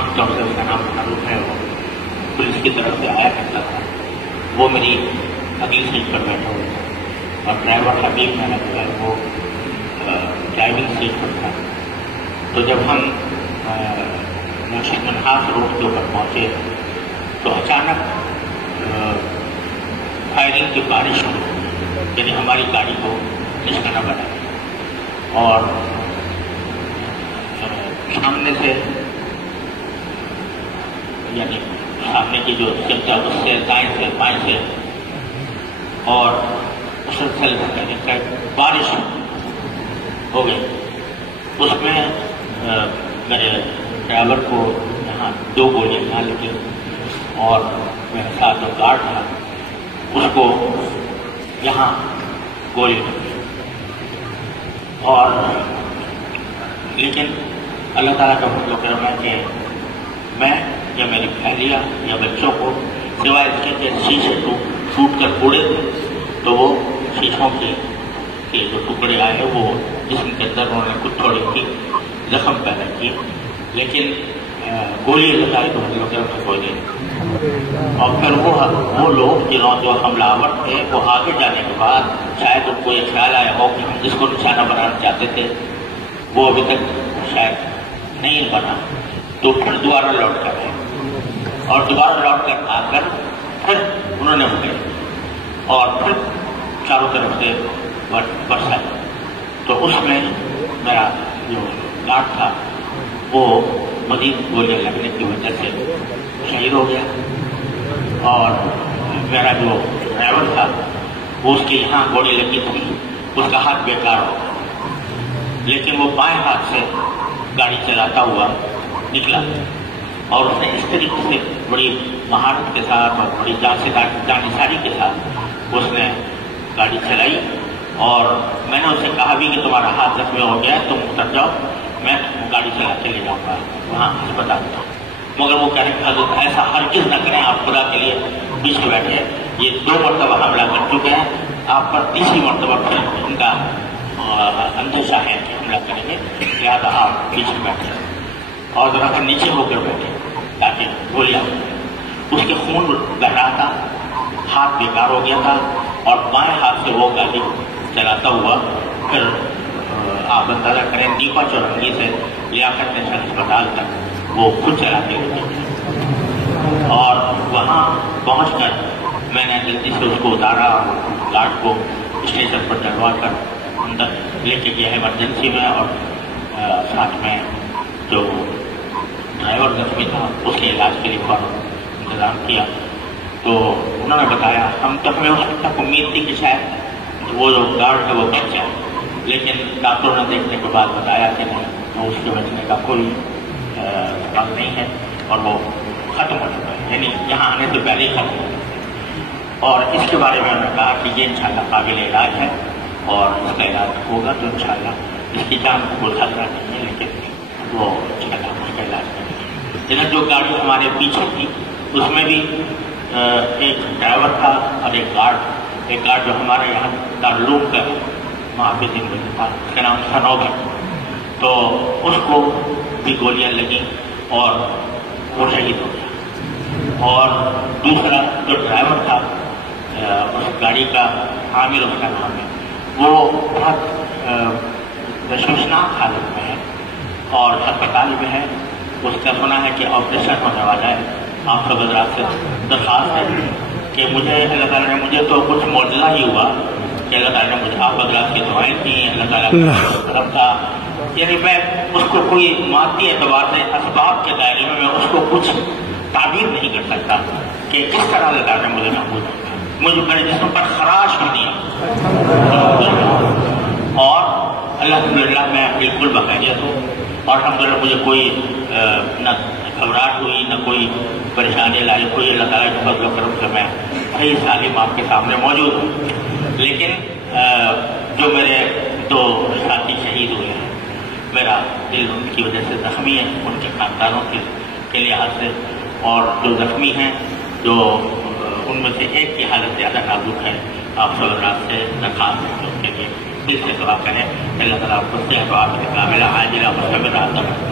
عام طور سے اس کا نام معروف ہے، وہ پولیس کی طرف سے آیا کرتا تھا، وہ میری اگلی سیٹ پر بیٹھا ہوا تھا، اور ڈرائیور حبیب میرا جو ہے وہ ڈرائیونگ سیٹ پر تھا۔ تو جب ہم منحاس روڈ کے اوپر پہنچے تو اچانک فائرنگ کی بارش ہوئی، یعنی ہماری گاڑی کو نشانہ بنا، اور سامنے سے یعنی سامنے کی جو سمت ہے اس سے دائیں سے بائیں سے اور مسلسل بارش ہو گئی۔ اس میں میرے ڈرائیور کو یہاں 2 گولیاں نہ لگی، اور میرے ساتھ جو گارڈ تھا اس کو یہاں گولی لگی، اور لیکن اللہ تعالیٰ کا فضل و کرم ہے کہ میں یا میری اہلیہ یا بچوں کو سوائے اس کے شیشے ٹوٹ کر اڑے تھے، تو وہ شیشوں کے جو ٹکڑے آئے وہ جسم کے اندر انہوں نے کچھ تھوڑی سی زخم پیدا کیے، لیکن گولی لگائی تو فضل و کرم سے کوئی نہیں۔ اور پھر وہ لوگ جو حملہ آور تھے وہ آگے جانے کے بعد شاید ان کو یہ خیال آیا ہو کہ ہم جس کو نشانہ بنانا چاہتے تھے وہ ابھی تک شاید نہیں بنا، تو پھر دوبارہ لوٹ کر آئے، اور دوبارہ لوٹ کر آ کر پھر انہوں نے مجھے اور پھر چاروں طرف سے برسائی، تو اس میں میرا جو گارڈ تھا وہ مزید گولیاں لگنے کی وجہ سے شہید ہو گیا، اور میرا جو ڈرائیور تھا وہ اس کے یہاں گولی لگی تھی، اس کا ہاتھ بیکار ہو گیا، لیکن وہ بائیں ہاتھ سے گاڑی چلاتا ہوا نکلا، اور اس نے اس طریقے سے بڑی مہارت کے ساتھ اور بڑی جانساری کے ساتھ اس نے گاڑی چلائی، اور میں نے اسے کہا بھی کہ تمہارا ہاتھ زخمی ہو گیا ہے، تم اتر جاؤ، میں گاڑی چلا کے لے جاؤں گا وہاں اسپتال میں، مگر وہ کہہ رہے کہ حضرت ایسا ہرگز نہ کریں، آپ خدا کے لیے بیچ میں بیٹھے، یہ 2 مرتبہ حملہ کر چکے ہیں، آپ پر تیسری مرتبہ پھر ان کا اندیشہ ہے کہ حملہ کریں گے، لہٰذا آپ بیچ میں بیٹھے اور ذرا پھر نیچے ہو کر بیٹھے تاکہ گولیاں اس کے خون بہ رہا تھا، ہاتھ بیکار ہو گیا تھا، اور بائیں ہاتھ سے وہ گاڑی چلاتا ہوا پھر آپ اندازہ کریں دیپا چورنگی سے لیاقت نیشنل اسپتال تک وہ خود چلاتے ہوئے، اور وہاں پہنچ کر میں نے جلدی سے اس کو اتارا اور گارڈ کو اسٹیشن پر چڑھوا کر اندر لے کے گیا ایمرجنسی میں، اور ساتھ میں جو ڈرائیور زخمی تھا اس کے علاج کے لیے فوراً انتظام کیا۔ تو انہوں نے بتایا ہمیں اس وقت تک امید تھی کہ شاید وہ جو گارڈ ہے وہ بچ جائے، لیکن ڈاکٹروں نے دیکھنے کے بعد بتایا کہ نہیں، وہ اس کے بچنے کا کوئی سبب نہیں ہے، اور وہ ختم ہو چکا ہے، یعنی یہاں آنے سے پہلے ہی ختم ہو چکا ہے، اور اس کے بارے میں انہوں نے کہا کہ یہ انشاءاللہ قابل علاج ہے، اور اس کا علاج ہوگا تو انشاءاللہ اس کی جان کو کوئی خطرہ نہیں ہے، لیکن وہ انشاءاللہ اس کا علاج کریں گے۔ لیکن جو گاڑی ہمارے پیچھے تھی اس میں بھی ایک ڈرائیور تھا اور ایک گارڈ جو ہمارے یہاں دارالعلوم کا محافظ تھا، اس کا نام سنوبر، تو اس کو بھی گولیاں لگیں اور وہ شہید ہو گیا، اور دوسرا جو ڈرائیور تھا اس گاڑی کا عامر اس کا نام ہے، وہ بہت تشویشناک حالت میں ہے اور ہسپتال میں ہے، اس کا سنا ہے کہ آپریشن ہونے والا ہے۔ آپ سب حضرات سے درخواست ہے کہ مجھے اللہ تعالیٰ نے مجھے تو کچھ معجزہ ہی ہوا کہ اللہ تعالیٰ نے مجھے آپ حضرات کی دعائیں کی، اللہ تعالیٰ کا طرف تھا، یعنی میں اس کو کوئی مادی اعتبار سے اسباب کے دائرے میں اس کو کچھ تعبیر نہیں کر سکتا کہ کس طرح اللہ تعالیٰ نے مجھے محفوظ رکھا، مجھے میرے جسم پر خراش بھی دیا، اور الحمدللہ میں بالکل بخیریت ہوں، اور الحمدللہ مجھے کوئی نہ گھبراہٹ ہوئی نہ کوئی پریشانی لاحق ہوئی، اللہ تعالیٰ کے فضل و کرم سے میں صحیح سالم آپ کے سامنے موجود ہوں۔ لیکن جو میرے 2 ساتھی شہید ہوئے ہیں، میرا دل ان کی وجہ سے زخمی ہے، ان کے خاندانوں کے لحاظ سے، اور جو زخمی ہیں جو ان میں سے ایک کی حالت زیادہ نازک ہے، آپ سب حضرات سے درخواست ہے کہ ان کے لیے دل سے دعا کریں، اللہ تعالیٰ آپ کو صحت و عافیت کاملہ عاجلہ مستمرہ عطا فرمائے۔